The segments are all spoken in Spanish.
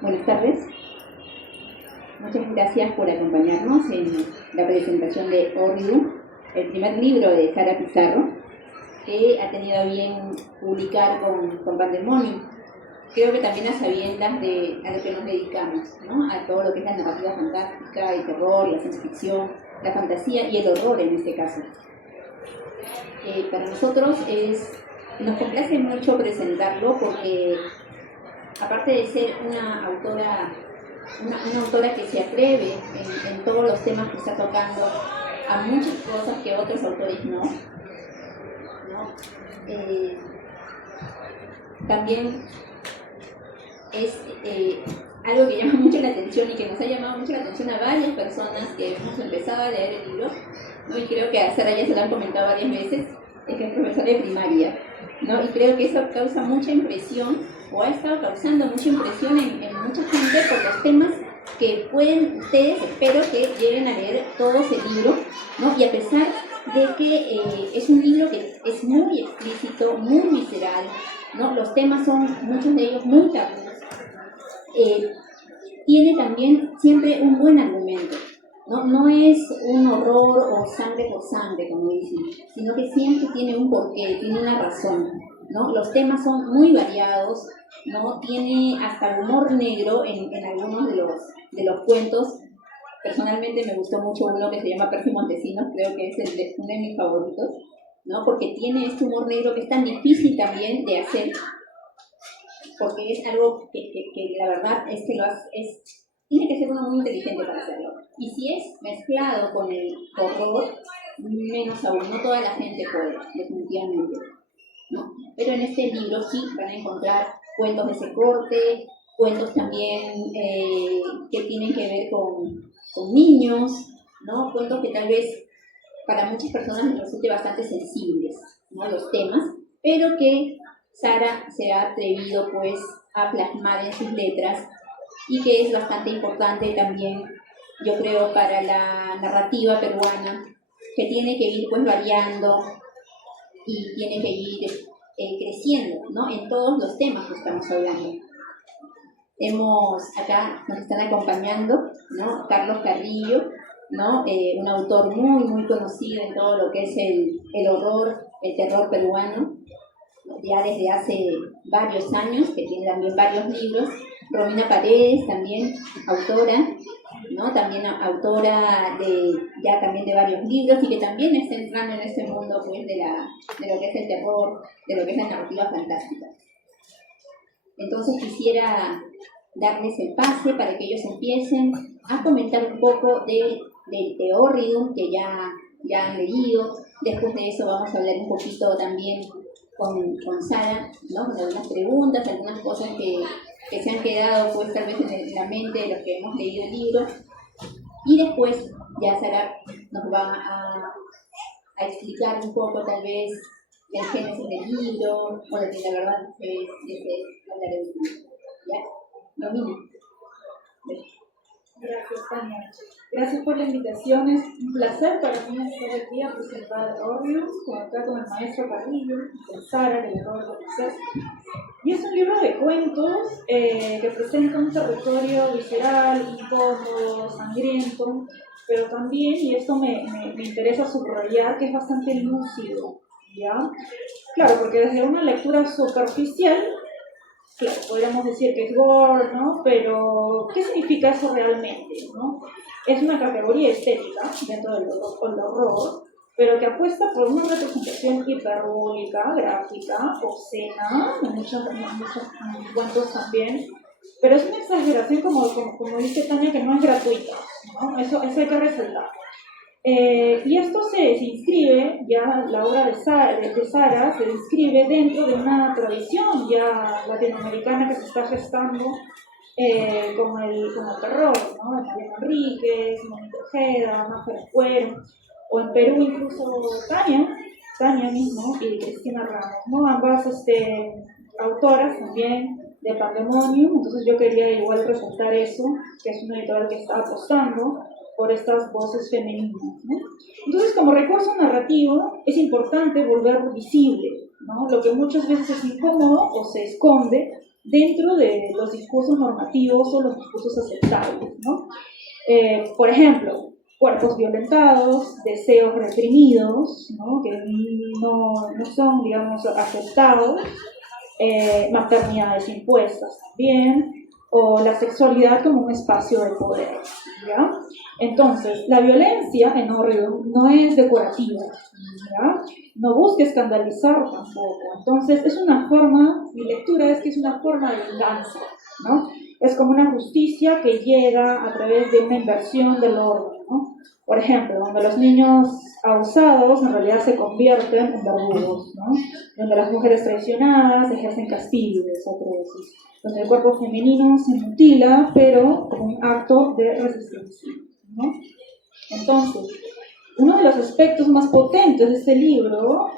Buenas tardes. Muchas gracias por acompañarnos en la presentación de Horridum, el primer libro de Sara Pizarro, que ha tenido a bien publicar con Pandemonium. Creo que también a sabiendas de a lo que nos dedicamos, ¿no? A todo lo que es la narrativa fantástica, el terror, la ciencia ficción, la fantasía y el horror en este caso. Para nosotros nos complace mucho presentarlo porque, aparte de ser una autora que se atreve en todos los temas que está tocando a muchas cosas que otros autores no. También es algo que llama mucho la atención y que nos ha llamado mucho la atención a varias personas que hemos empezado a leer el libro, ¿no? Y creo que a Sara ya se lo han comentado varias veces, es que es profesora de primaria, ¿no? Y creo que eso causa mucha impresión, o ha estado causando mucha impresión en mucha gente por los temas que pueden ustedes, espero que lleguen a leer todos el libro, ¿no? Y a pesar de que es un libro que es muy explícito, muy visceral, ¿no? Los temas son, muchos de ellos, muy tabús. Tiene también siempre un buen argumento, ¿no? No es un horror o sangre por sangre, como dicen, sino que siempre tiene un porqué, tiene una razón, ¿no? Los temas son muy variados, ¿no? Tiene hasta humor negro en algunos de los cuentos. Personalmente me gustó mucho uno que se llama Percy Montesinos, creo que es uno de mis favoritos, ¿no? Porque tiene este humor negro que es tan difícil también de hacer, porque es algo que la verdad es que tiene que ser uno muy inteligente para hacerlo. Y si es mezclado con el horror, menos aún, no toda la gente puede, definitivamente, ¿no? Pero en este libro sí van a encontrar cuentos de ese corte, cuentos también que tienen que ver con niños, ¿no? Cuentos que tal vez para muchas personas les resulte bastante sensibles, ¿no? Los temas, pero que Sara se ha atrevido pues a plasmar en sus letras y que es bastante importante también, yo creo, para la narrativa peruana, que tiene que ir pues variando y tiene que ir creciendo, ¿no? En todos los temas que estamos hablando. Acá nos están acompañando, ¿no? Carlos Carrillo, ¿no? Un autor muy, muy conocido en todo lo que es el horror, el terror peruano, ya desde hace varios años, que tiene también varios libros. Romina Paredes, también autora, ¿no? También autora también de varios libros y que también está entrando en este mundo pues, de lo que es el terror, de lo que es la narrativa fantástica. Entonces quisiera darles el pase para que ellos empiecen a comentar un poco del Horridum que ya han leído. Después de eso vamos a hablar un poquito también con Sara, ¿no? Con algunas preguntas, algunas cosas que se han quedado pues tal vez en la mente de los que hemos leído el libro. Y después ya Sara nos va a explicar un poco tal vez el génesis del libro, o de que la verdad es hablar del libro. ¿Ya? Romina. Gracias, Tania. Gracias por la invitación. Es un placer para mí estar aquí a presentar Horridum, acá con el maestro Carrillo, con Sara, que le acabo de conocer. Y es un libro de cuentos que presenta un territorio visceral, incómodo, sangriento, pero también, y esto me interesa subrayar, que es bastante lúcido, ¿ya? Claro, porque desde una lectura superficial, claro, podríamos decir que es gore, ¿no? Pero, ¿qué significa eso realmente, no? Es una categoría estética dentro del horror, pero que apuesta por una representación hiperbólica, gráfica, obscena, en muchos cuentos también, pero es una exageración, como dice Tania, que no es gratuita, ¿no? Eso hay que resaltar. Y esto se inscribe, ya la obra de Sara se inscribe dentro de una tradición ya latinoamericana que se está gestando con el terror, ¿no? Mariana Enríquez, Mónica Ojeda, Máfera Cuero, o en Perú incluso Tania mismo y Cristina Ramos, ¿no? Ambas autoras también de Pandemonium. Entonces yo quería igual resaltar eso, que es una editorial que está apostando por estas voces femeninas, ¿no? Entonces, como recurso narrativo, es importante volverlo visible, ¿no? Lo que muchas veces es incómodo o se esconde dentro de los discursos normativos o los discursos aceptables, ¿no? Por ejemplo, cuerpos violentados, deseos reprimidos, ¿no? Que no son, digamos, aceptados, maternidades impuestas también, o la sexualidad como un espacio de poder, ¿ya? Entonces, la violencia en Orrium no es decorativa, ¿ya? No busca escandalizar tampoco. Entonces, es una forma, mi lectura es que es una forma de venganza, ¿no? Es como una justicia que llega a través de una inversión del orden, ¿no? Por ejemplo, donde los niños abusados en realidad se convierten en verdugos, ¿no? Donde las mujeres traicionadas ejercen castigo de esa tesis, donde el cuerpo femenino se mutila, pero como un acto de resistencia, ¿no? Entonces, uno de los aspectos más potentes de este libro,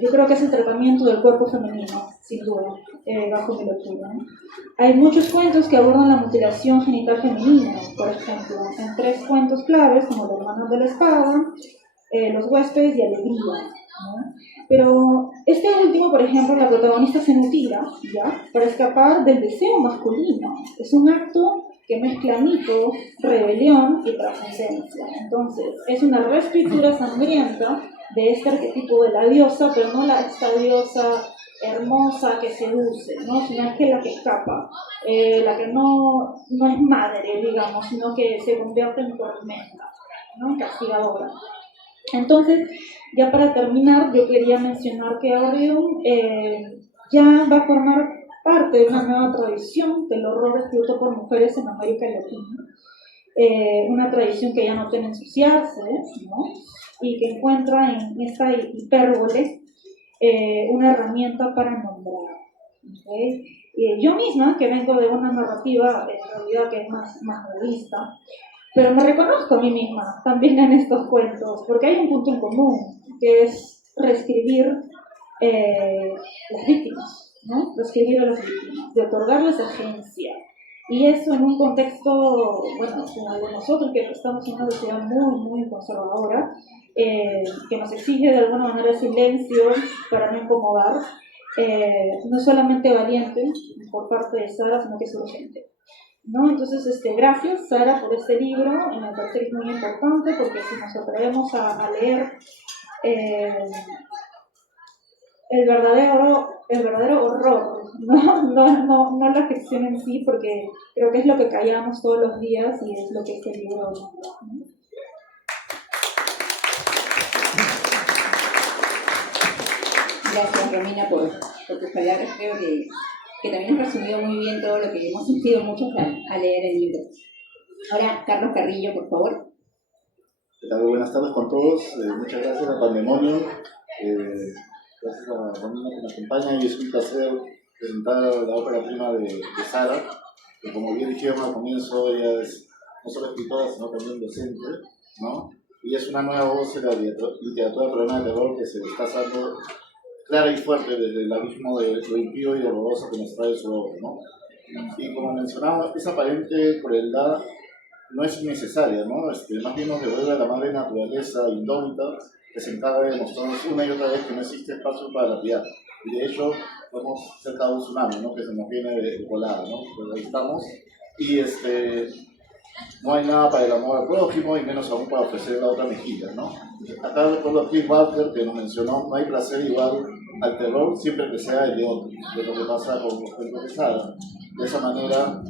yo creo que es el tratamiento del cuerpo femenino, sin duda, bajo mi lectura, ¿no? Hay muchos cuentos que abordan la mutilación genital femenina, por ejemplo, en 3 cuentos claves, como Los hermanos de la espada, Los huéspedes y Alegría, ¿no? Pero este último, por ejemplo, la protagonista se mutila, ¿ya? Para escapar del deseo masculino. Es un acto que mezcla mito, rebelión y trascendencia. Entonces, es una reescritura sangrienta de este arquetipo de la diosa, pero no esta diosa hermosa que seduce, ¿no? Sino es que la que escapa, la que no es madre, digamos, sino que se convierte en tormenta, ¿no? En castigadora. Entonces, ya para terminar, yo quería mencionar que Orrium ya va a formar parte de una nueva tradición del horror escrito por mujeres en América Latina, una tradición que ya no teme ensuciarse, ¿no? Y que encuentra en esta hipérbole una herramienta para nombrar, ¿okay? Yo misma, que vengo de una narrativa en realidad que es más realista, pero me reconozco a mí misma también en estos cuentos, porque hay un punto en común, que es reescribir las víctimas, ¿no? Reescribir a las víctimas, de otorgarles agencia. Y eso en un contexto, bueno, como de nosotros que estamos en una sociedad muy conservadora, que nos exige de alguna manera silencio para no incomodar, no solamente valiente por parte de Sara, sino que es urgente, ¿no? Entonces, gracias Sara por este libro, me parece que es muy importante porque si nos atrevemos a leer el verdadero horror, no la ficción en sí, porque creo que es lo que callamos todos los días y es lo que este libro nombra, ¿no? Gracias, Romina, por tus palabras. Creo que también has resumido muy bien todo lo que hemos sentido muchos al leer el libro. Ahora, Carlos Carrillo, por favor. ¿Qué tal? Buenas tardes con todos. Muchas gracias a Pandemonio. Gracias a Romina que me acompaña y es un placer presentar la ópera prima de Sara, que como bien dijeron al comienzo, ella es no solo escritora, sino también docente, ¿no? Y es una nueva voz de la literatura peruana de terror que se está dando clara y fuerte desde el abismo de lo impío y horroroso que nos trae su obra, ¿no? Y como mencionaba, esa aparente crueldad no es innecesaria, ¿no? Más bien nos devuelve a la madre naturaleza indómita que se encarga de mostrarnos una y otra vez que no existe espacio para la piedad. Y de hecho, podemos ser cada un tsunami, ¿no? Que se nos viene de volada, ¿no? Pero ahí estamos. Y no hay nada para el amor al prójimo y menos aún para ofrecer la otra mejilla, ¿no? Acá recuerdo a Cliff Barker que nos mencionó, no hay placer igual al terror siempre que sea el de otro, de lo que pasa con los cuentos de Sara. De esa manera,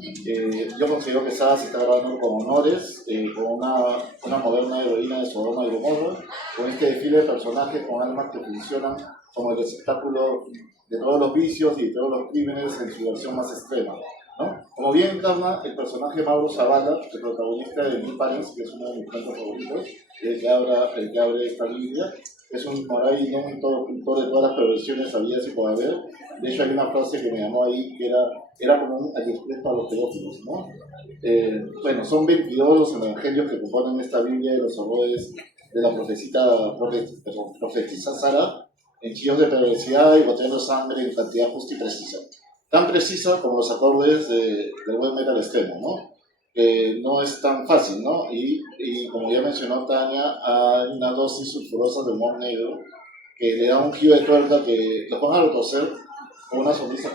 yo considero que Sara se está grabando con honores, con una moderna heroína de Sodoma y Gomorra, con este desfile de personajes con almas que funcionan como el espectáculo de todos los vicios y de todos los crímenes en su versión más extrema, ¿no? Como bien encarna el personaje Mauro Zavala, el protagonista de Mil Pares, que es uno de mis cuentos favoritos, el que abre esta Biblia. Es un moral y no un cultor de todas las perversiones habidas y por haber. De hecho, hay una frase que me llamó ahí que era como un aliexpress para los pedófilos, ¿no? Bueno, son 22 los evangelios que componen esta Biblia de los horrores de la profetisa Sara, en chillos de perversidad y goteando sangre en cantidad justa y precisa. Tan precisa como los acordes del buen metal extremo, ¿no? No es tan fácil, ¿no? Y como ya mencionó Tania, hay una dosis sulfurosa de humor negro que le da un giro de tuerca que lo pone a retorcer con una sonrisa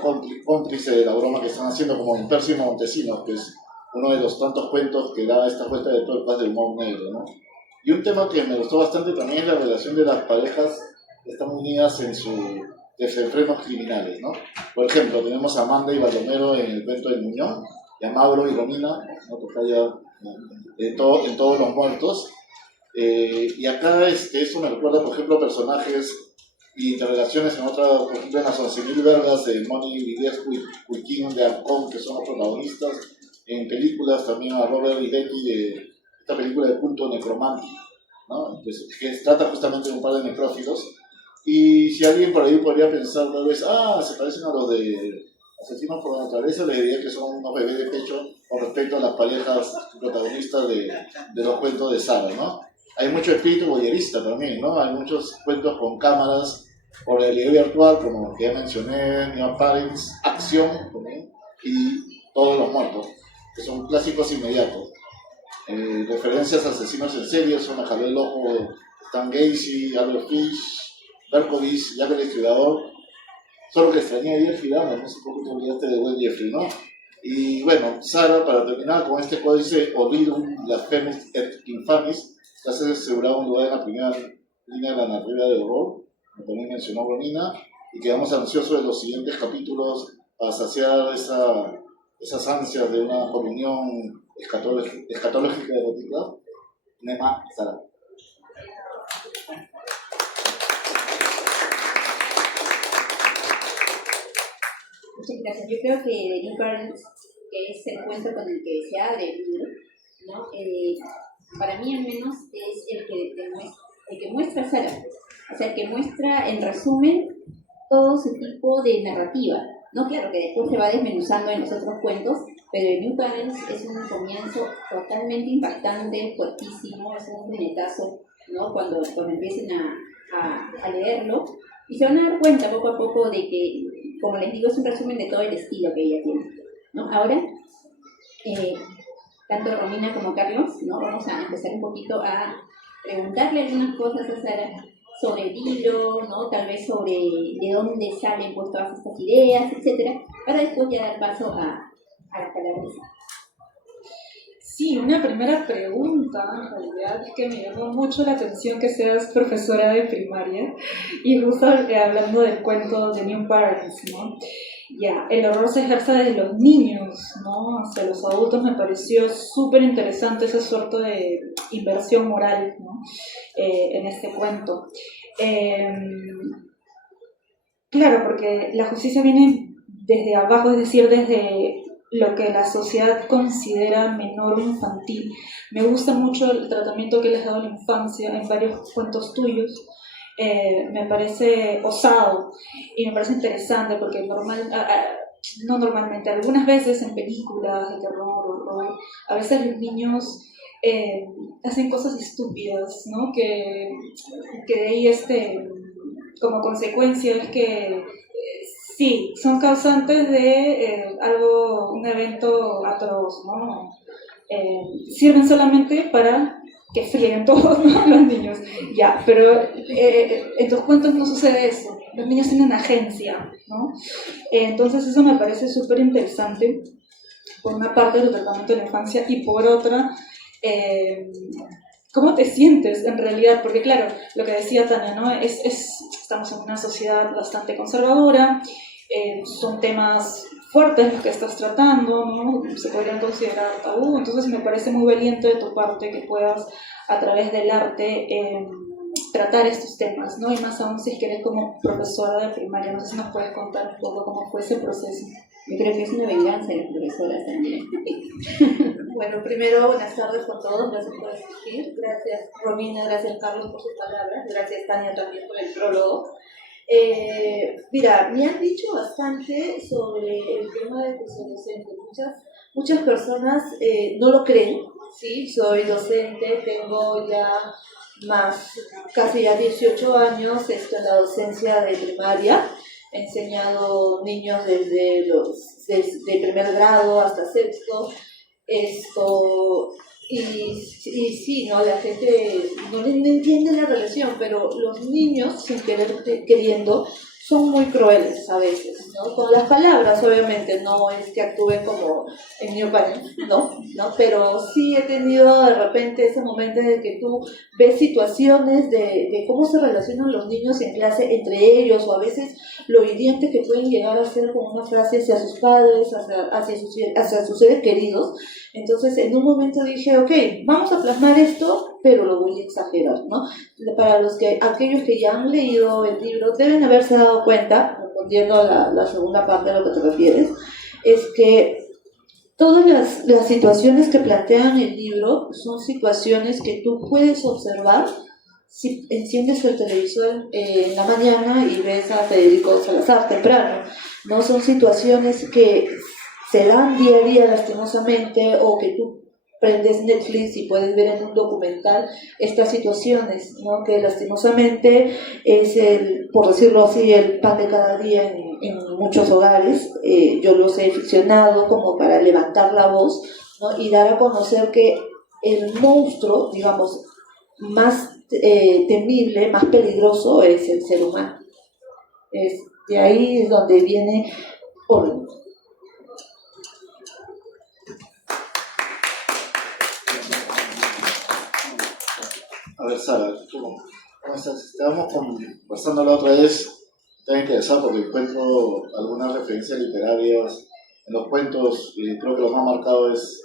cómplice de la broma que están haciendo, como en Percy y Montesinos, que es uno de los tantos cuentos que da esta vuelta de tuercas del humor negro, ¿no? Y un tema que me gustó bastante también es la relación de las parejas que están unidas en sus desenfrenos criminales, ¿no? Por ejemplo, tenemos a Amanda y Baldomero en el cuento del Muñón, y a Mauro y Romina, ¿no? Tocaya en todos los muertos. Y acá esto me recuerda, por ejemplo, personajes y interrelaciones en otra, por ejemplo, en las 11.000 vergas de Moni Villescu y King de Alcón, que son los protagonistas. En películas también a Robert y Becky de esta película de culto Necromantic, ¿no? Que trata justamente de un par de necrófilos. Y si alguien por ahí podría pensar tal vez, se parecen a los de Asesinos por Naturaleza, les diría que son unos bebés de pecho con respecto a las parejas protagonistas de los cuentos de Sara, ¿no? Hay mucho espíritu voyerista también, ¿no? Hay muchos cuentos con cámaras o realidad virtual, como que ya mencioné, Neon Parents, Acción también, y Todos los Muertos, que son clásicos inmediatos. Referencias a asesinos en serie son a Javier Lojo, Stan Gacy, Albert Fish, Berkowitz, Jack el Estudiador. Solo que extrañé a Jeffrey Dahmer, no sé por qué te olvidaste de buen Jeffrey, ¿no? Y bueno, Sara, para terminar con este códice Ovidum Blasphemis et Infamis, que hace asegurar un lugar en la primera línea de la narrativa de horror, como también mencionó Romina, y quedamos ansiosos de los siguientes capítulos para saciar esas ansias de una comunión escatológica de Gótica. Nema, Sara. Muchas gracias. Yo creo que The New Parents, que es el cuento con el que se abre el libro, ¿no? Para mí al menos es el que muestra a Sara, o sea, el que muestra en resumen todo su tipo de narrativa, ¿no? Claro que después se va desmenuzando en los otros cuentos, pero The New Parents es un comienzo totalmente impactante, fuertísimo, es un puñetazo, ¿no? Cuando empiecen a leerlo, y se van a dar cuenta poco a poco de que, como les digo, es un resumen de todo el estilo que ella tiene, ¿no? Ahora, tanto Romina como Carlos, ¿no? Vamos a empezar un poquito a preguntarle algunas cosas a Sara sobre el libro, ¿no? Tal vez sobre de dónde salen pues todas estas ideas, etcétera, para después ya dar paso a las palabras. Sí, una primera pregunta, en realidad, es que me llamó mucho la atención que seas profesora de primaria, y justo hablando del cuento de New Parents, ¿no? Ya, el horror se ejerce desde los niños, ¿no? Hacia los adultos. Me pareció súper interesante esa suerte de inversión moral, ¿no? En este cuento. Claro, porque la justicia viene desde abajo, es decir, desde lo que la sociedad considera menor o infantil. Me gusta mucho el tratamiento que les has dado a la infancia en varios cuentos tuyos. Me parece osado y me parece interesante porque no normalmente, algunas veces en películas de terror, horror, a veces los niños hacen cosas estúpidas, ¿no? Que de ahí como consecuencia es que sí, son causantes de un evento atroz, ¿no? Sirven solamente para que frieguen todos, ¿no? Los niños. Ya, pero en tus cuentos no sucede eso. Los niños tienen agencia, ¿no? Entonces eso me parece súper interesante, por una parte del tratamiento de la infancia, y por otra, ¿cómo te sientes en realidad? Porque claro, lo que decía Tania, ¿no? Estamos en una sociedad bastante conservadora, son temas fuertes los que estás tratando, ¿no? Se podrían considerar tabú, entonces me parece muy valiente de tu parte que puedas a través del arte tratar estos temas, ¿no? Y más aún si es que eres como profesora de primaria. No sé si nos puedes contar un poco cómo fue ese proceso. Yo creo que es una venganza de las profesoras también. Bueno, primero, buenas tardes con todos, gracias por asistir. Gracias Romina, gracias Carlos por sus palabras, gracias Tania también por el prólogo. Mira, me han dicho bastante sobre el tema de que soy docente. Muchas personas no lo creen. Sí, soy docente, tengo ya casi ya 18 años en la docencia de primaria. He enseñado niños desde primer grado hasta sexto. Y sí, ¿no? La gente no entiende la relación, pero los niños, sin querer queriendo, son muy crueles a veces. ¿no? Con las palabras, obviamente, no es que actúe como en New Parents, ¿no? Pero sí he tenido de repente ese momento en el que tú ves situaciones de cómo se relacionan los niños en clase entre ellos, o a veces lo hiriente que pueden llegar a ser con una frase hacia sus padres, hacia sus seres queridos. Entonces, en un momento dije, ok, vamos a plasmar esto, pero lo voy a exagerar, ¿no? Para aquellos que ya han leído el libro, deben haberse dado cuenta, respondiendo a la segunda parte de lo que te refieres, es que todas las situaciones que plantean el libro son situaciones que tú puedes observar si enciendes el televisor en la mañana y ves a Federico Salazar temprano, ¿no? Son situaciones que se dan día a día lastimosamente, o que tú prendes Netflix y puedes ver en un documental estas situaciones, ¿no? Que lastimosamente es por decirlo así, el pan de cada día en muchos hogares. Yo los he ficcionado como para levantar la voz, ¿no? Y dar a conocer que el monstruo, digamos, más temible, más peligroso es el ser humano. De ahí es donde viene orden. A ver, Sara, ¿cómo estás? Estábamos conversando la otra vez, estaba interesado porque encuentro algunas referencias literarias en los cuentos, y creo que lo más marcado es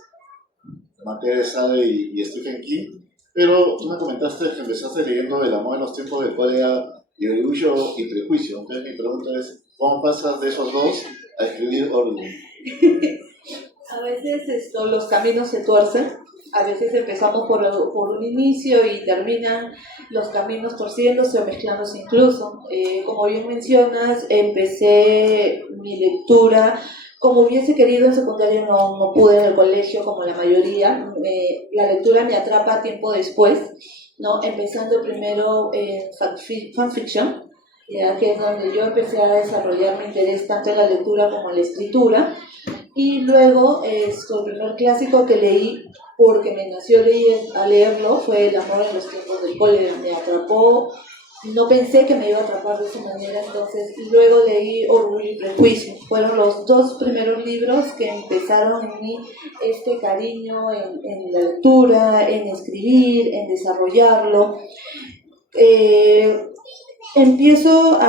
la materia de Sara y Stephen King, pero tú me comentaste que empezaste leyendo El amor en los tiempos de cólera y Orgullo y Prejuicio. Entonces mi pregunta es, ¿cómo pasas de esos dos a escribir Orgullo? A veces los caminos se tuercen, a veces empezamos por un inicio y terminan los caminos torciéndose o mezclándose incluso. Como bien mencionas, empecé mi lectura como hubiese querido en secundaria, no pude en el colegio como la mayoría. La lectura me atrapa tiempo después, ¿no? Empezando primero en fanfiction, ya que es donde yo empecé a desarrollar mi interés tanto en la lectura como en la escritura. Y luego, el primer clásico que leí, porque me nació a leerlo, fue El amor en los tiempos del cólera. Me atrapó, no pensé que me iba a atrapar de esa manera, entonces luego leí Orgullo y Prejuicio. Fueron los dos primeros libros que empezaron en mí este cariño en la lectura, en escribir, en desarrollarlo. Empiezo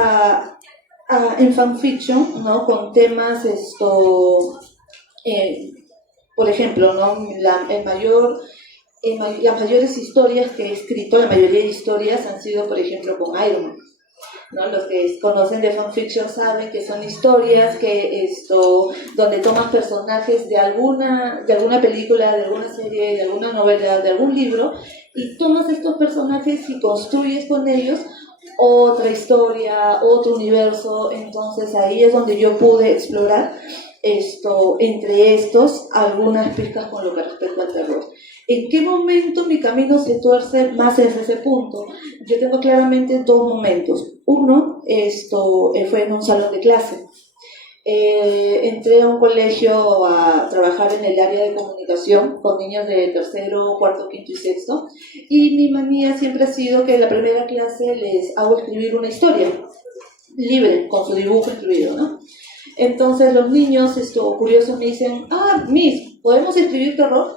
en fanfiction, ¿no? Con temas por ejemplo, ¿no? Las mayores historias que he escrito, la mayoría de historias han sido, por ejemplo, con Iron Man, ¿no? Los que conocen de fanfiction saben que son historias que donde toman personajes de alguna película, de alguna serie, de alguna novela, de algún libro, y tomas estos personajes y construyes con ellos otra historia, otro universo. Entonces ahí es donde yo pude explorar entre estos algunas pistas con lo que respecta al terror. ¿En qué momento mi camino se tuerce más en ese punto? Yo tengo claramente dos momentos. Uno, fue en un salón de clase. Entré a un colegio a trabajar en el área de comunicación con niños de tercero, cuarto, quinto y sexto, y mi manía siempre ha sido que en la primera clase les hago escribir una historia libre, con su dibujo incluido, ¿no? Entonces los niños, curiosos, me dicen, Miss, ¿podemos escribir terror?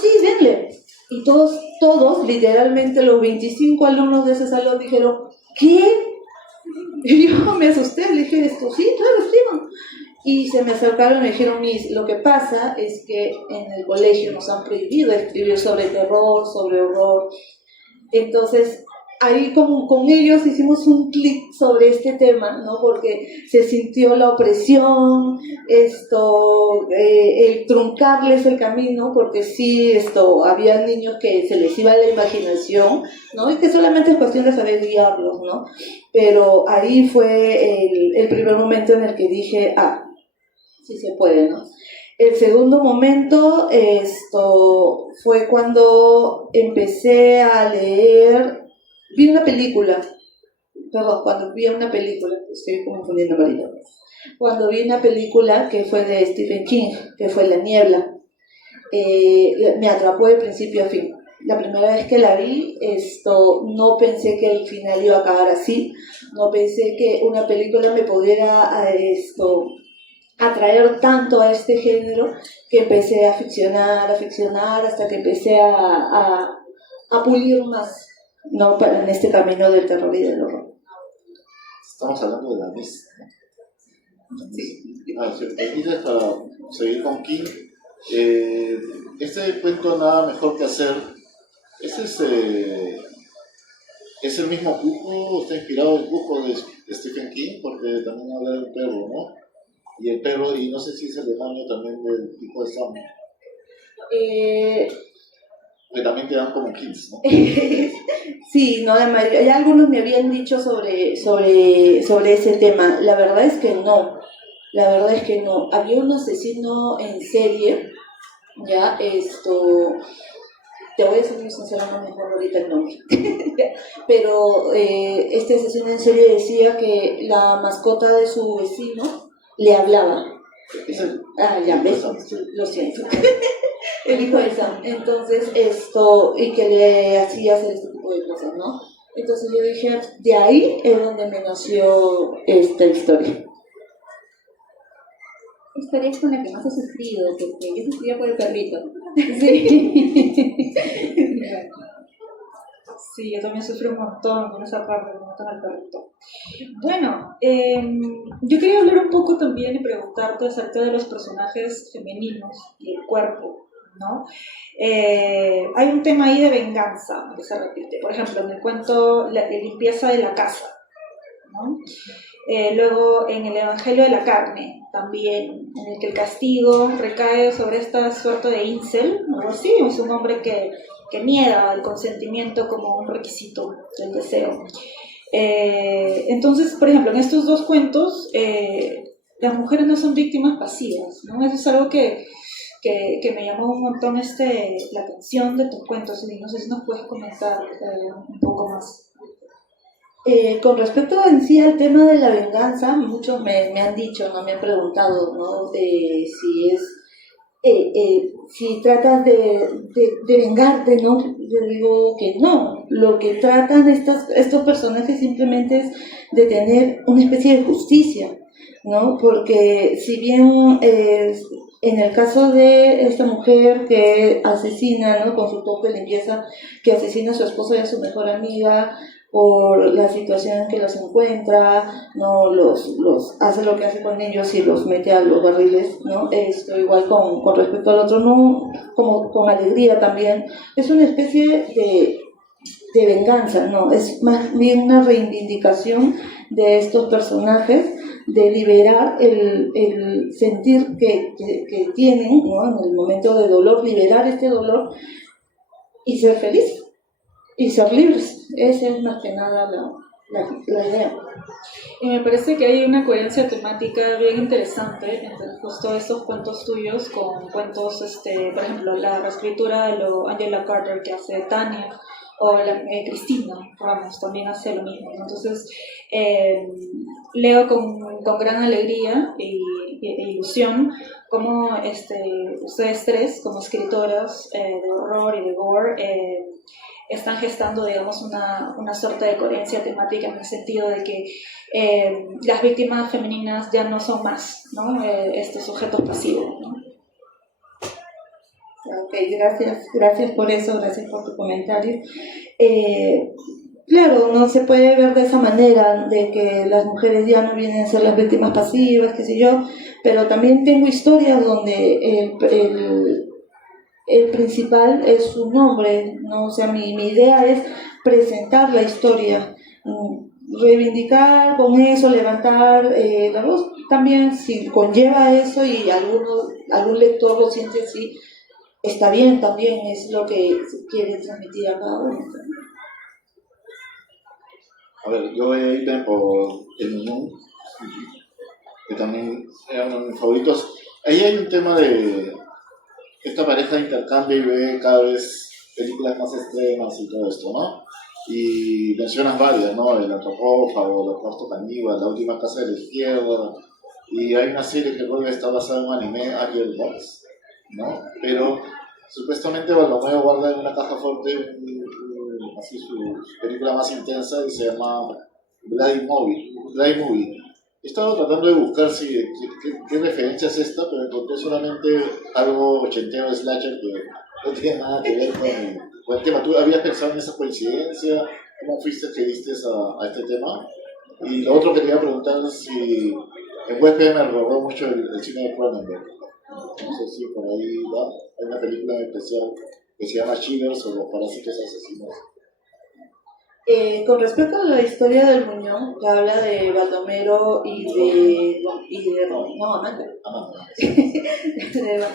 Sí, denle. Y todos, literalmente los 25 alumnos de ese salón dijeron, ¿qué? Y yo me asusté, le dije, sí, claro, escriban. Y se me acercaron y me dijeron, Miss, lo que pasa es que en el colegio nos han prohibido escribir sobre terror, sobre horror. Entonces, ahí con ellos hicimos un clic sobre este tema, ¿no? Porque se sintió la opresión, el truncarles el camino, porque sí, había niños que se les iba la imaginación, ¿no? Y que solamente es cuestión de saber guiarlos, ¿no? Pero ahí fue el primer momento en el que dije, sí se puede, ¿no? El segundo momento, fue cuando empecé a leer. Cuando vi una película, estoy confundiendo ahorita. Cuando vi una película que fue de Stephen King, que fue La Niebla, me atrapó de principio a fin. la primera vez que la vi, no pensé que el final iba a acabar así, no pensé que una película me pudiera atraer tanto a este género, que empecé a ficcionar, hasta que empecé a pulir más, ¿no? En este camino del terror y del horror. Estamos hablando de la mesa, ¿no? Sí. Cierto. Entonces, para seguir con King, este cuento Nada mejor que hacer, es el mismo cuco, está inspirado en el cuco de Stephen King, porque también habla de un perro, ¿no? Y el perro, y no sé si es el demonio también del tipo de Sam, que también te dan como hints, ¿no? Sí, no, ya algunos me habían dicho sobre ese tema. La verdad es que no. Había un asesino en serie, ya, te voy a ser muy sincera, no me acuerdo ahorita el nombre. Pero este asesino en serie decía que la mascota de su vecino le hablaba. Ya ves, lo siento. El hijo de Sam. Entonces, y que le hacía hacer este tipo de cosas, ¿no? Entonces yo dije, de ahí es donde me nació esta historia. Historia es con la que más he sufrido, porque yo sufría por el perrito. Sí. Sí, yo también sufrí un montón con esa parte, un montón al perrito. Bueno, yo quería hablar un poco también y preguntarte acerca de los personajes femeninos y el cuerpo, ¿no? Hay un tema ahí de venganza que se repite. Por ejemplo, en el cuento de limpieza de la casa, ¿no? Luego en el Evangelio de la Carne, también, en el que el castigo recae sobre esta suerte de incel, algo así, es un hombre que niega el consentimiento como un requisito del deseo. Entonces, por ejemplo, en estos dos cuentos, las mujeres no son víctimas pasivas, ¿no? Eso es algo que me llamó un montón la atención de tus cuentos, y no sé si nos puedes comentar un poco más. Con respecto en sí al tema de la venganza, muchos me han dicho, no me han preguntado, ¿no? Si tratas de vengarte, ¿no? Yo digo que no. Lo que tratan estos personajes simplemente es de tener una especie de justicia, ¿no? Porque si bien en el caso de esta mujer que asesina, ¿no? Con su toque de limpieza, que asesina a su esposa y a su mejor amiga por la situación en que los encuentra, no los hace lo que hace con ellos y los mete a los barriles, ¿no? Igual con respecto al otro, no, como con alegría también, es una especie de venganza, ¿no? Es más bien una reivindicación de estos personajes, de liberar el sentir que tienen, ¿no? En el momento de dolor, liberar este dolor y ser feliz y ser libres. Esa es más que nada la idea. Y me parece que hay una coherencia temática bien interesante entre justo estos cuentos tuyos con cuentos, por ejemplo, la reescritura de Angela Carter que hace Tania, o Cristina Ramos también hace lo mismo, ¿no? Entonces leo con gran alegría e ilusión cómo ustedes tres, como escritoras de horror y de gore, están gestando, digamos, una suerte de coherencia temática, en el sentido de que las víctimas femeninas ya no son más, ¿no? Estos sujetos pasivos, ¿no? Ok, gracias por eso, gracias por tu comentario. Claro, no se puede ver de esa manera, de que las mujeres ya no vienen a ser las víctimas pasivas, qué sé yo, pero también tengo historias donde el principal es un hombre, ¿no? O sea, mi idea es presentar la historia, reivindicar con eso, levantar la voz. También si conlleva eso y algún lector lo siente así, está bien, también es lo que se quiere transmitir a cada uno. A ver, yo voy a ir también por El Niñón, que también era uno de mis favoritos. Ahí hay un tema de esta pareja intercambia y ve cada vez películas más extremas y todo esto, ¿no? Y mencionas varias, ¿no? El antropófago, el cuarto caníbal, La última casa de la izquierda, y hay una serie que creo que está basada en un anime, Angel Box, ¿no? Pero Supuestamente Baldomero guarda en una caja fuerte así su película más intensa que se llama Bloody Movie. He estado tratando de buscar qué referencia es esta, pero encontré solamente algo ochentero, slasher, que no tiene nada que ver con el tema. ¿Tú habías pensado en esa coincidencia? ¿Cómo fuiste que diste a este tema? Y lo otro que te iba a preguntar es si en USP me recordó mucho el cine de Cronenberg. No sé si por ahí va. Hay una película especial que se llama Shivers o Los Parásitos Asesinos. Con respecto a la historia del Muñón, que habla de Baldomero y de Amanda.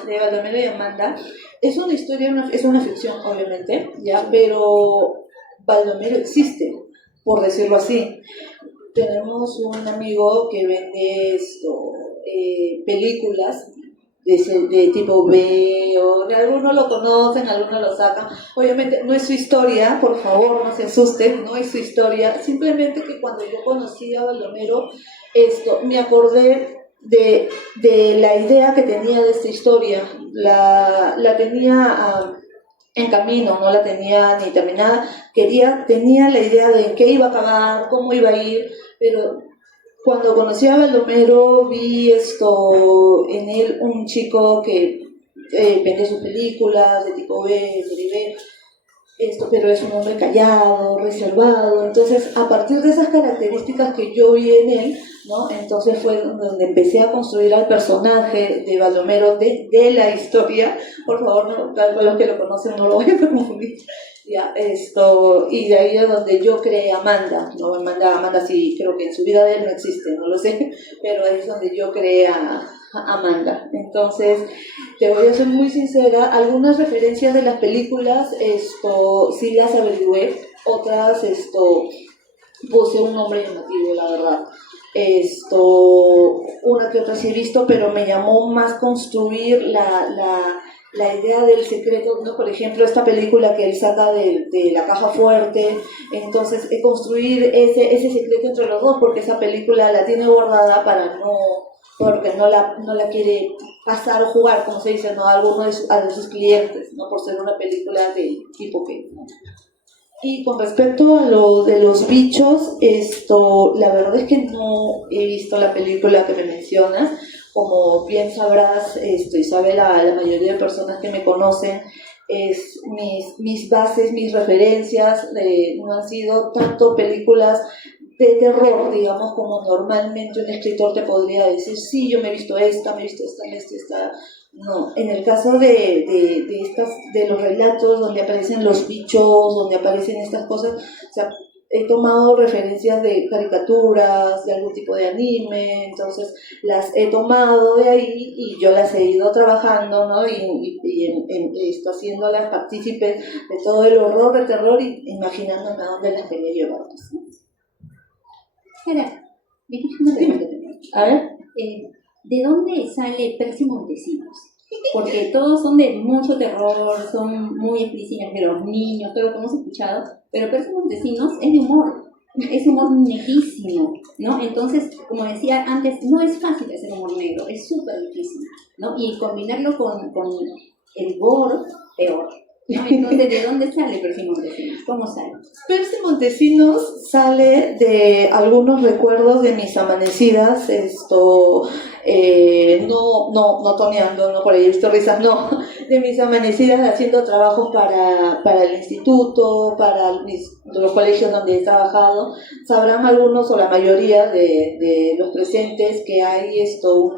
de Baldomero y Amanda, es una historia, es una ficción, obviamente, ya, pero Baldomero existe, por decirlo así. Tenemos un amigo que vende películas de tipo B, o algunos lo conocen, algunos lo sacan. Obviamente no es su historia, por favor, no se asusten, no es su historia. Simplemente que cuando yo conocí a Baldomero, me acordé de la idea que tenía de esta historia. La tenía en camino, no la tenía ni terminada. Tenía la idea de en qué iba a acabar, cómo iba a ir, pero cuando conocí a Baldomero vi en él un chico que vende sus películas de tipo B, serie B, pero es un hombre callado, reservado. Entonces, a partir de esas características que yo vi en él, ¿no? Entonces fue donde empecé a construir al personaje de Baldomero de la historia. Por favor, no, los que lo conocen no lo vayan a confundir. Ya, y de ahí es donde yo creé a Amanda, ¿no? Amanda sí, creo que en su vida de él no existe, no lo sé, pero ahí es donde yo creé a Amanda. Entonces, te voy a ser muy sincera, algunas referencias de las películas, sí las averigüé, otras, puse un nombre llamativo, la verdad. Una que otra sí he visto, pero me llamó más construir la idea del secreto, ¿no? Por ejemplo, esta película que él saca de la caja fuerte, entonces construir ese secreto entre los dos, porque esa película la tiene guardada porque no la quiere pasar o jugar, como se dice, ¿no? A alguno de sus clientes, ¿no? Por ser una película del tipo que... Y con respecto a lo de los bichos, la verdad es que no he visto la película que me mencionas. Como bien sabrás, y sabe la mayoría de personas que me conocen, mis bases, mis referencias no han sido tanto películas de terror, digamos, como normalmente un escritor te podría decir, sí, yo me he visto esta, No, en el caso de los relatos donde aparecen los bichos, donde aparecen estas cosas, o sea, he tomado referencias de caricaturas, de algún tipo de anime, entonces las he tomado de ahí y yo las he ido trabajando, ¿no? Y haciéndolas partícipes de todo el horror, el terror, y imaginándome a dónde las quería llevar. Sara, me quedé una pregunta también. A ver. ¿De dónde sale Percy Montesinos? Porque todos son de mucho terror, son muy explícitas de los niños, todo lo que hemos escuchado, pero Percy Montesinos es de humor, es humor negrísimo, ¿no? Entonces, como decía antes, no es fácil hacer humor negro, es súper difícil, ¿no? Y combinarlo con el gore, peor, ¿no? Entonces, ¿de dónde sale Percy Montesinos? ¿Cómo sale? Percy Montesinos sale de algunos recuerdos de mis amanecidas, no toneando, no por ahí he visto risas, no, de mis amanecidas haciendo trabajos para el instituto, para los colegios donde he trabajado. Sabrán algunos o la mayoría de los presentes que hay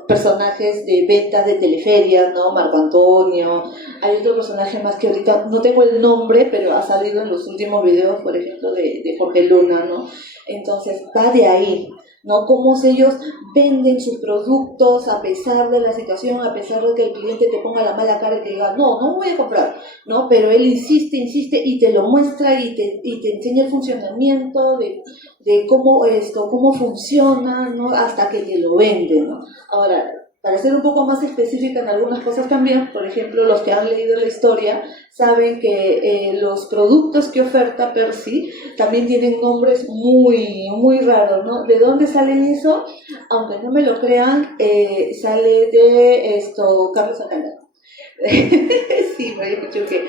personajes de ventas de teleferias, ¿no? Marco Antonio, hay otro personaje más que ahorita no tengo el nombre, pero ha salido en los últimos videos, por ejemplo, de Jorge Luna, ¿no? Entonces va de ahí, ¿no? Cómo ellos venden sus productos a pesar de la situación, a pesar de que el cliente te ponga la mala cara y te diga, no voy a comprar, ¿no? Pero él insiste y te lo muestra y te enseña el funcionamiento de cómo funciona, ¿no? Hasta que te lo vende, ¿no? Ahora, para ser un poco más específica en algunas cosas también, por ejemplo, los que han leído la historia saben que los productos que oferta Percy también tienen nombres muy, muy raros, ¿no? ¿De dónde sale eso? Aunque no me lo crean, sale de Carlos Alcántara. Sí, me había escuchado que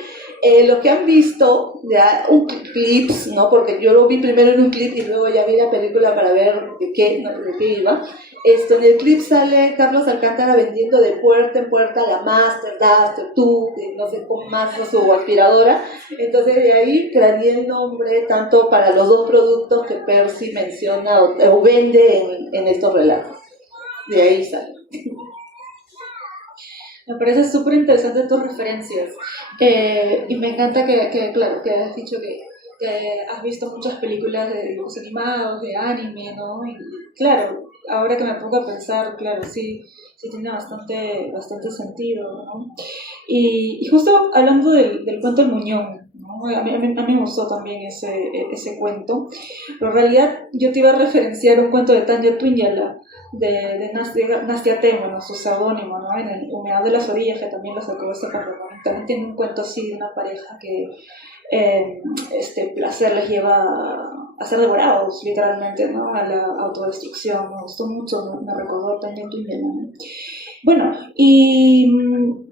lo que han visto, ya, clips, ¿no? Porque yo lo vi primero en un clip y luego ya vi la película para ver de qué, ¿no? de qué iba. En el clip sale Carlos Alcántara vendiendo de puerta en puerta la Master, Duster, Tube, no sé cómo más, ¿no? Su aspiradora. Entonces de ahí crearía el nombre tanto para los dos productos que Percy menciona o vende en estos relatos. De ahí sale. Me parece súper interesante tus referencias y me encanta claro, que has dicho que has visto muchas películas de dibujos animados, de anime, ¿no? Y claro, ahora que me pongo a pensar, claro, sí tiene bastante sentido, ¿no? Y justo hablando del cuento El Muñón, ¿no? A mí me gustó también ese cuento, pero en realidad yo te iba a referenciar un cuento de Tanya Tuñala, de Nastia Ten, bueno, su seudónimo, ¿no? En el Humedad de las Orillas, que también lo sacó ese patrimonio. También tiene un cuento así de una pareja que placer les lleva a ser devorados, literalmente, ¿no? A la autodestrucción. Me gustó mucho, me recordó también tu ¿no? Bueno, y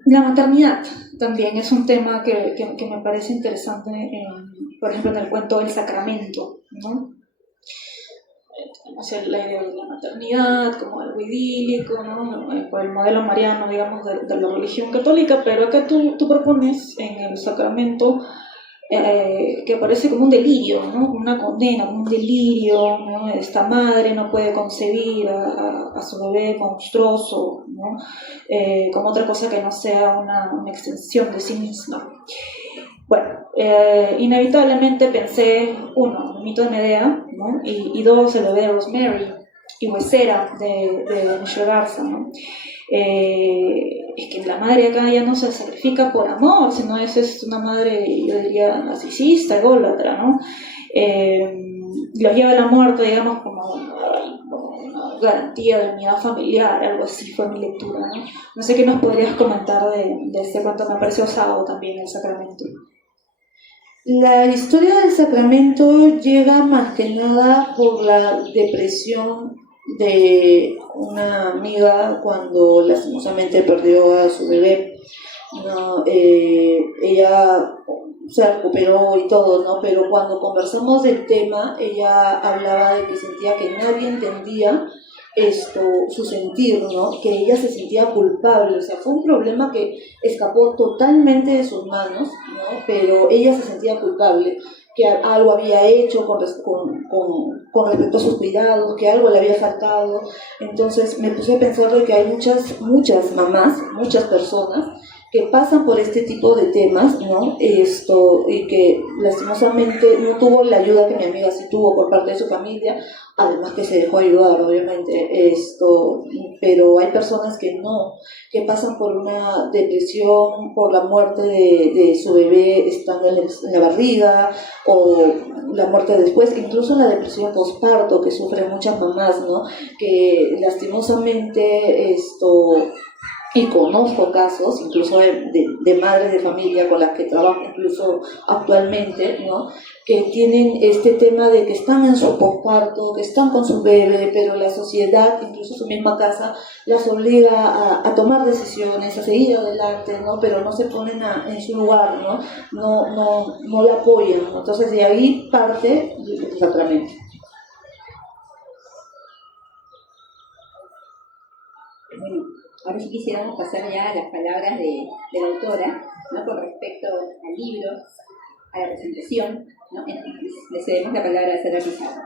la maternidad también es un tema que me parece interesante, por ejemplo, en el cuento El Sacramento, ¿no? Tenemos la idea de la maternidad como algo idílico, ¿no? Por el modelo mariano, digamos, de la religión católica, pero acá tú propones en el Sacramento que parece como un delirio, ¿no? Una condena, como un delirio, ¿no? Esta madre no puede concebir a su bebé monstruoso, ¿no? Como otra cosa que no sea una extensión de sí misma. Bueno, inevitablemente pensé, uno, el mito de Medea, ¿no? Y dos, el bebé de Rosemary y Huesera de Michelle Garza, ¿no? Es que la madre acá ya no se sacrifica por amor, sino es una madre, yo diría, narcisista, ególatra, ¿no? Los lleva a la muerte, digamos, como una garantía de unidad familiar, algo así fue mi lectura, ¿no? No sé qué nos podrías comentar de este cuento, me pareció osado también el Sacramento. La historia del Sacramento llega más que nada por la depresión de una amiga cuando lastimosamente perdió a su bebé, ¿no? Ella se recuperó y todo, ¿no? Pero cuando conversamos del tema, ella hablaba de que sentía que nadie entendía su sentir, ¿no? Que ella se sentía culpable, o sea, fue un problema que escapó totalmente de sus manos, ¿no? Pero ella se sentía culpable, que algo había hecho con respecto a sus cuidados, que algo le había faltado. Entonces me puse a pensar de que hay muchas mamás, muchas personas que pasan por este tipo de temas, ¿no? Y que lastimosamente no tuvo la ayuda que mi amiga sí tuvo por parte de su familia, además que se dejó ayudar, obviamente, pero hay personas que no, que pasan por una depresión, por la muerte de su bebé estando en la barriga, o la muerte después, incluso la depresión postparto que sufren muchas mamás, ¿no? Que lastimosamente y conozco casos, incluso de madres de familia con las que trabajo incluso actualmente, ¿no? Que tienen este tema de que están en su posparto, que están con su bebé, pero la sociedad, incluso su misma casa, las obliga a tomar decisiones, a seguir adelante, ¿no? Pero no se ponen en su lugar, ¿no? No la apoyan, ¿no? Entonces de ahí parte el Sacramento. Bueno, ahora sí quisiéramos pasar ya a las palabras de la autora, ¿no? Con respecto al libro, a la presentación, ¿no? Entonces, le cedemos la palabra a Sara Pizarro.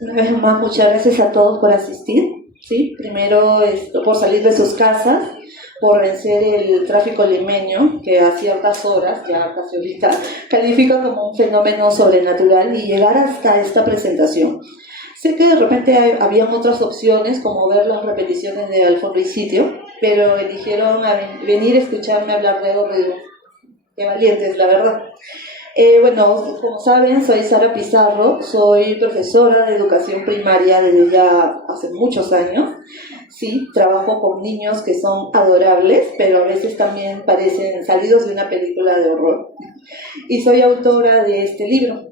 Una vez más, muchas gracias a todos por asistir, ¿sí? Primero, por salir de sus casas, por vencer el tráfico limeño, que a ciertas horas, ya casi ahorita, califica como un fenómeno sobrenatural, y llegar hasta esta presentación. Sé que de repente habían otras opciones, como ver las repeticiones de Alfonso y Sitio, pero eligieron venir a escucharme hablar de Orrido. Qué valientes, la verdad. Bueno, como saben, soy Sara Pizarro, soy profesora de educación primaria desde ya hace muchos años. Sí, trabajo con niños que son adorables, pero a veces también parecen salidos de una película de horror. Y soy autora de este libro.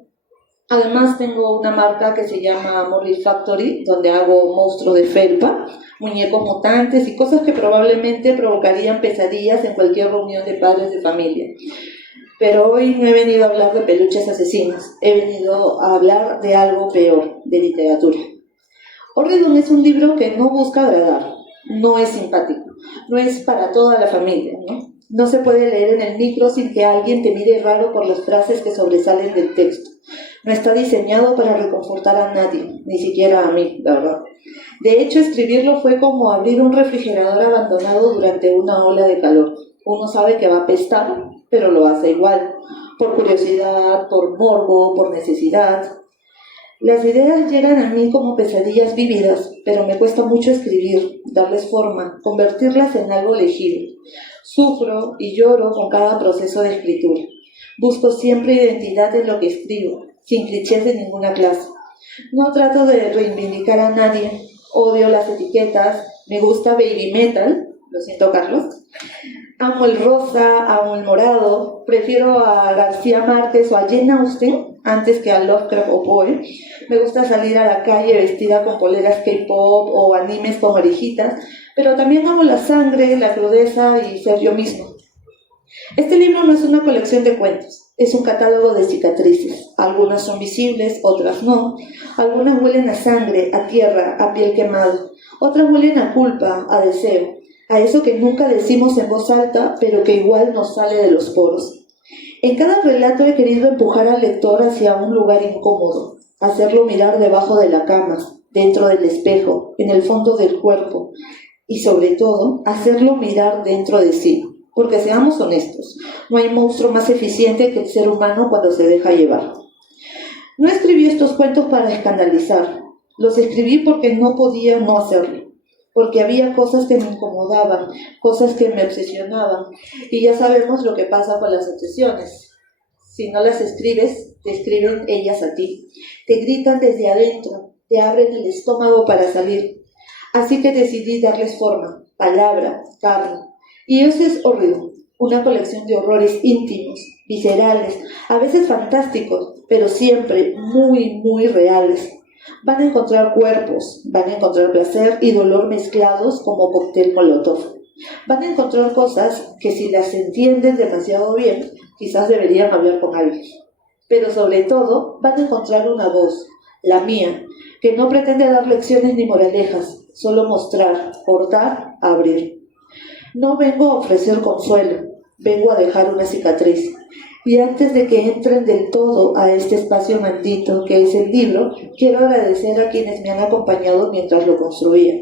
Además tengo una marca que se llama Morris Factory, donde hago monstruos de felpa, muñecos mutantes y cosas que probablemente provocarían pesadillas en cualquier reunión de padres de familia. Pero hoy no he venido a hablar de peluches asesinos, he venido a hablar de algo peor, de literatura. Horridum es un libro que no busca agradar, no es simpático, no es para toda la familia, ¿no? No se puede leer en el micro sin que alguien te mire raro por las frases que sobresalen del texto. No está diseñado para reconfortar a nadie, ni siquiera a mí, la verdad. De hecho, escribirlo fue como abrir un refrigerador abandonado durante una ola de calor. Uno sabe que va a apestar, pero lo hace igual, por curiosidad, por morbo, por necesidad. Las ideas llegan a mí como pesadillas vívidas, pero me cuesta mucho escribir, darles forma, convertirlas en algo legible. Sufro y lloro con cada proceso de escritura. Busco siempre identidad en lo que escribo, sin clichés de ninguna clase. No trato de reivindicar a nadie, odio las etiquetas, me gusta baby metal, lo siento Carlos, amo el rosa, amo el morado, prefiero a García Márquez o a Jane Austen antes que a Lovecraft o Poe. Me gusta salir a la calle vestida con poleras K-pop o animes con orejitas, pero también amo la sangre, la crudeza y ser yo mismo. Este libro no es una colección de cuentos, es un catálogo de cicatrices. Algunas son visibles, otras no. Algunas huelen a sangre, a tierra, a piel quemada. Otras huelen a culpa, a deseo, a eso que nunca decimos en voz alta, pero que igual nos sale de los poros. En cada relato he querido empujar al lector hacia un lugar incómodo, hacerlo mirar debajo de la cama, dentro del espejo, en el fondo del cuerpo, y sobre todo, hacerlo mirar dentro de sí. Porque seamos honestos, no hay monstruo más eficiente que el ser humano cuando se deja llevar. No escribí estos cuentos para escandalizar, los escribí porque no podía no hacerlo, porque había cosas que me incomodaban, cosas que me obsesionaban, y ya sabemos lo que pasa con las obsesiones. Si no las escribes, te escriben ellas a ti, te gritan desde adentro, te abren el estómago para salir. Así que decidí darles forma, palabra, carne. Y eso es Horridum, una colección de horrores íntimos, viscerales, a veces fantásticos, pero siempre muy, muy reales. Van a encontrar cuerpos, van a encontrar placer y dolor mezclados como cóctel molotov. Van a encontrar cosas que si las entienden demasiado bien, quizás deberían hablar con alguien. Pero sobre todo, van a encontrar una voz, la mía, que no pretende dar lecciones ni moralejas, solo mostrar, cortar, abrir. No vengo a ofrecer consuelo, vengo a dejar una cicatriz. Y antes de que entren del todo a este espacio maldito que es el libro, quiero agradecer a quienes me han acompañado mientras lo construía.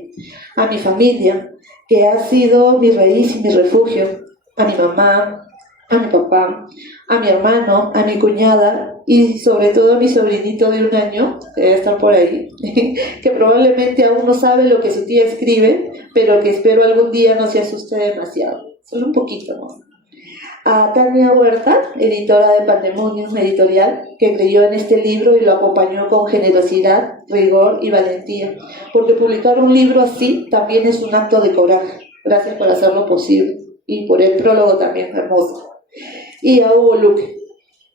A mi familia, que ha sido mi raíz y mi refugio, a mi mamá, a mi papá, a mi hermano, a mi cuñada y sobre todo a mi sobrinito de 1 año, que debe estar por ahí, que probablemente aún no sabe lo que su tía escribe, pero que espero algún día no se asuste demasiado, solo un poquito, ¿no? A Tania Huerta, editora de Pandemonium Editorial, que creyó en este libro y lo acompañó con generosidad, rigor y valentía, porque publicar un libro así también es un acto de coraje. Gracias por hacerlo posible y por el prólogo también hermoso. Y a Hugo Luque,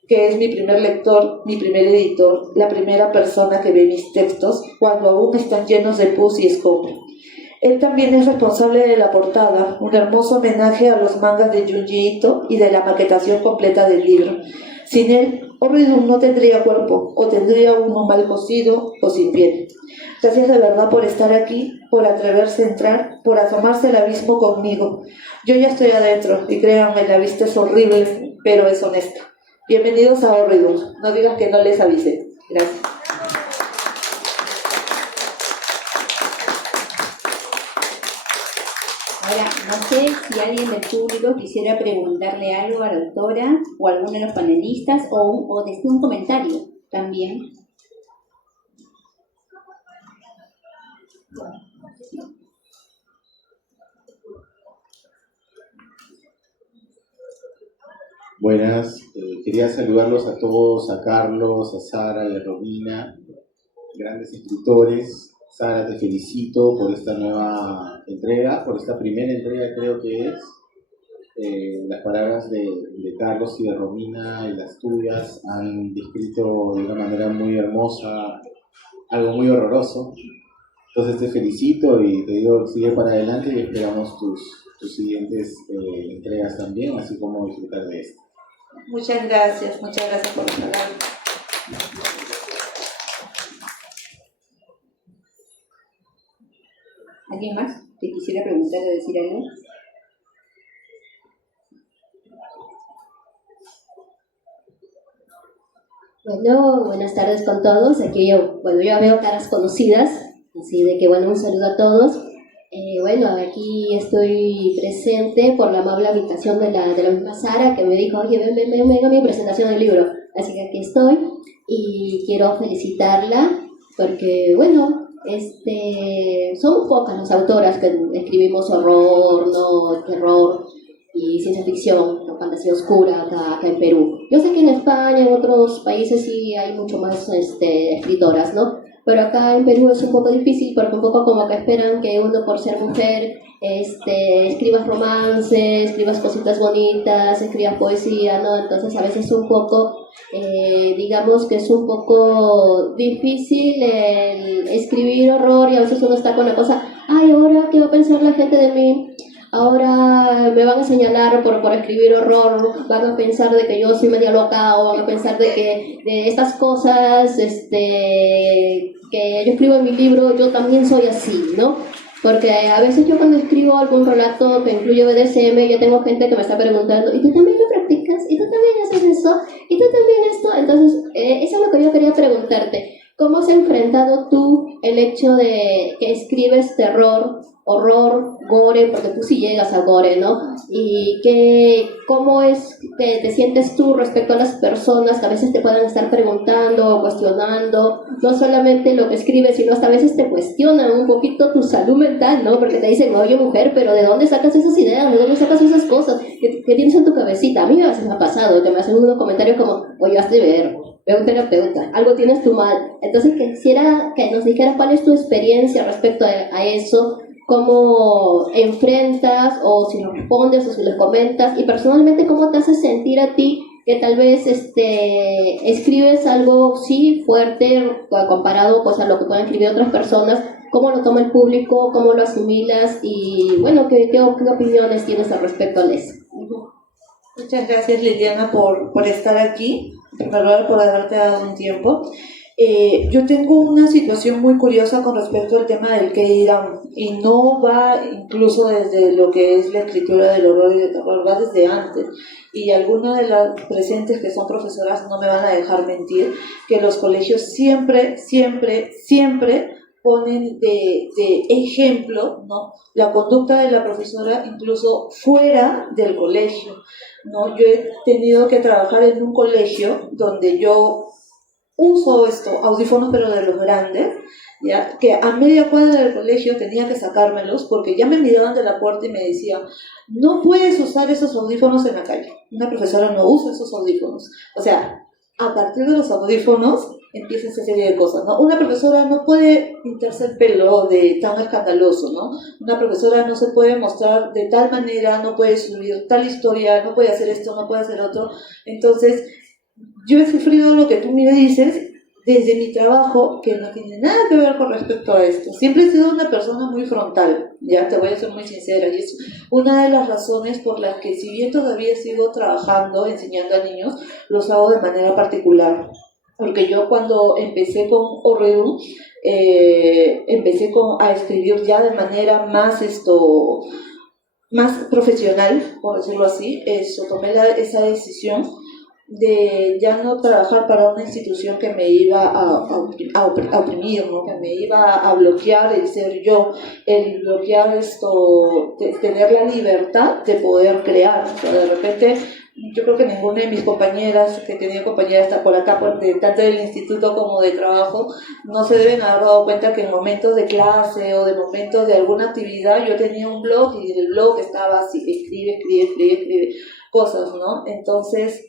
que es mi primer lector, mi primer editor, la primera persona que ve mis textos cuando aún están llenos de pus y escombro. Él también es responsable de la portada, un hermoso homenaje a los mangas de Junji Ito y de la maquetación completa del libro. Sin él, Horridum no tendría cuerpo, o tendría uno mal cosido o sin piel. Gracias de verdad por estar aquí, por atreverse a entrar, por asomarse al abismo conmigo. Yo ya estoy adentro, y créanme, la vista es horrible, pero es honesta. Bienvenidos a Horridum. No digan que no les avisé. Gracias. Ahora, no sé si alguien del público quisiera preguntarle algo a la autora o a alguno de los panelistas o desde un comentario también. Buenas, quería saludarlos a todos, a Carlos, a Sara y a Romina, grandes escritores. Sara, te felicito por esta nueva entrega, por esta primera entrega creo que es. las palabras de Carlos y de Romina y las tuyas han descrito de una manera muy hermosa algo muy horroroso. Entonces te felicito y te digo, sigue para adelante y esperamos tus siguientes entregas también, así como disfrutar de esto. Muchas gracias por las palabras. ¿Alguien más que quisiera preguntar o decir algo? Bueno, buenas tardes con todos. Aquí yo ya veo caras conocidas, así de que un saludo a todos. Aquí estoy presente por la amable invitación de la misma Sara, que me dijo, oye, ven a mi presentación del libro. Así que aquí estoy y quiero felicitarla porque, somos pocas las autoras que escribimos horror, no terror y ciencia ficción, fantasía oscura acá en Perú. Yo sé que en España, en otros países sí hay mucho más escritoras, ¿no? Pero acá en Perú es un poco difícil porque un poco como que esperan que uno por ser mujer escribas romances, escribas cositas bonitas, escribas poesía, ¿no? Entonces a veces un poco, digamos que es un poco difícil el escribir horror y a veces uno está con la cosa, ay, ahora, ¿qué va a pensar la gente de mí? Ahora me van a señalar por escribir horror, van a pensar de que yo soy media loca o van a pensar de que de estas cosas que yo escribo en mi libro, yo también soy así, ¿no? Porque a veces yo cuando escribo algún relato que incluye BDSM, ya tengo gente que me está preguntando, ¿y tú también lo practicas? ¿Y tú también haces eso? ¿Y tú también esto? Entonces, eso es lo que yo quería preguntarte. ¿Cómo has enfrentado tú el hecho de que escribes terror, horror, gore, porque tú sí llegas a gore, ¿no? Y cómo es que te sientes tú respecto a las personas que a veces te puedan estar preguntando o cuestionando, no solamente lo que escribes, sino hasta a veces te cuestionan un poquito tu salud mental, ¿no? Porque te dicen, oye mujer, pero ¿de dónde sacas esas ideas? ¿De dónde sacas esas cosas? ¿Qué tienes en tu cabecita? A mí a veces me ha pasado, que me hacen unos comentarios como, oye, hazte ver, ve a un terapeuta, algo tienes tú mal. Entonces quisiera que nos dijeras cuál es tu experiencia respecto a eso, cómo enfrentas o si lo respondes o si lo comentas y personalmente cómo te hace sentir a ti que tal vez escribes algo sí fuerte comparado pues a lo que pueden escribir otras personas, cómo lo toma el público, cómo lo asimilas y qué opiniones tienes al respecto a eso. Muchas gracias, Liliana, por estar aquí, por haberte dado un tiempo. Yo tengo una situación muy curiosa con respecto al tema del que dirán, y no va incluso desde lo que es la escritura del horror y del terror, va desde antes. Y algunas de las presentes que son profesoras no me van a dejar mentir, que los colegios siempre ponen de ejemplo, ¿no?, la conducta de la profesora incluso fuera del colegio, ¿no? Yo he tenido que trabajar en un colegio donde yo uso audífonos pero de los grandes, ya que a media cuadra del colegio tenía que sacármelos porque ya me miraban de la puerta y me decían, no puedes usar esos audífonos en la calle, una profesora no usa esos audífonos. O sea, a partir de los audífonos empieza esa serie de cosas, ¿no? Una profesora no puede pintarse el pelo de tan escandaloso, ¿no? Una profesora no se puede mostrar de tal manera, no puede subir tal historia, no puede hacer esto, no puede hacer otro. Entonces, yo he sufrido lo que tú me dices desde mi trabajo, que no tiene nada que ver con respecto a esto. Siempre he sido una persona muy frontal, ya te voy a ser muy sincera, y es una de las razones por las que, si bien todavía sigo trabajando, enseñando a niños, los hago de manera particular. Porque yo cuando empecé con Horror, empecé a escribir ya de manera más profesional, por decirlo así. Tomé esa decisión de ya no trabajar para una institución que me iba a oprimir, ¿no?, que me iba a bloquear el ser yo, el bloquear tener la libertad de poder crear. O sea, de repente, yo creo que ninguna de mis compañeras, que tenía compañeras hasta por acá, tanto del instituto como de trabajo, no se deben haber dado cuenta que en momentos de clase o de momentos de alguna actividad yo tenía un blog y en el blog estaba así, escribe cosas, ¿no? Entonces,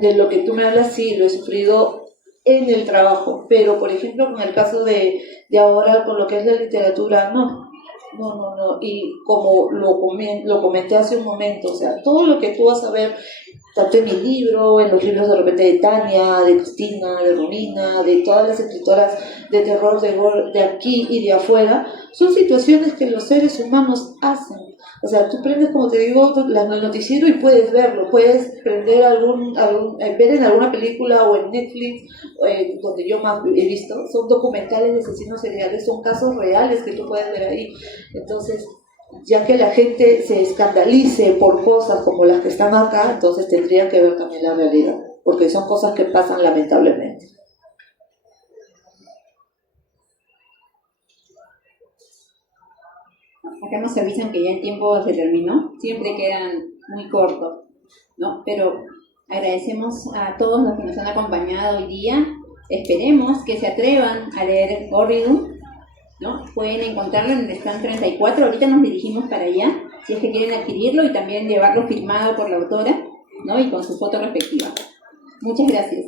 de lo que tú me hablas, sí, lo he sufrido en el trabajo, pero por ejemplo con el caso de ahora con lo que es la literatura, no. No. Y como lo comenté hace un momento, o sea, todo lo que tú vas a ver, tanto en mi libro, en los libros de repente de Tania, de Cristina, de Romina, de todas las escritoras de terror de aquí y de afuera, son situaciones que los seres humanos hacen. O sea, tú prendes, como te digo, el noticiero y puedes verlo, puedes prender ver en alguna película o en Netflix, donde yo más he visto, son documentales de asesinos seriales, son casos reales que tú puedes ver ahí. Entonces, ya que la gente se escandalice por cosas como las que están acá, entonces tendrían que ver también la realidad, porque son cosas que pasan lamentablemente. Acá nos avisan que ya el tiempo se terminó, siempre quedan muy cortos, ¿no? Pero agradecemos a todos los que nos han acompañado hoy día. Esperemos que se atrevan a leer Horridum, ¿no? Pueden encontrarlo en el stand 34, ahorita nos dirigimos para allá, si es que quieren adquirirlo y también llevarlo firmado por la autora, ¿no? Y con su foto respectiva. Muchas gracias.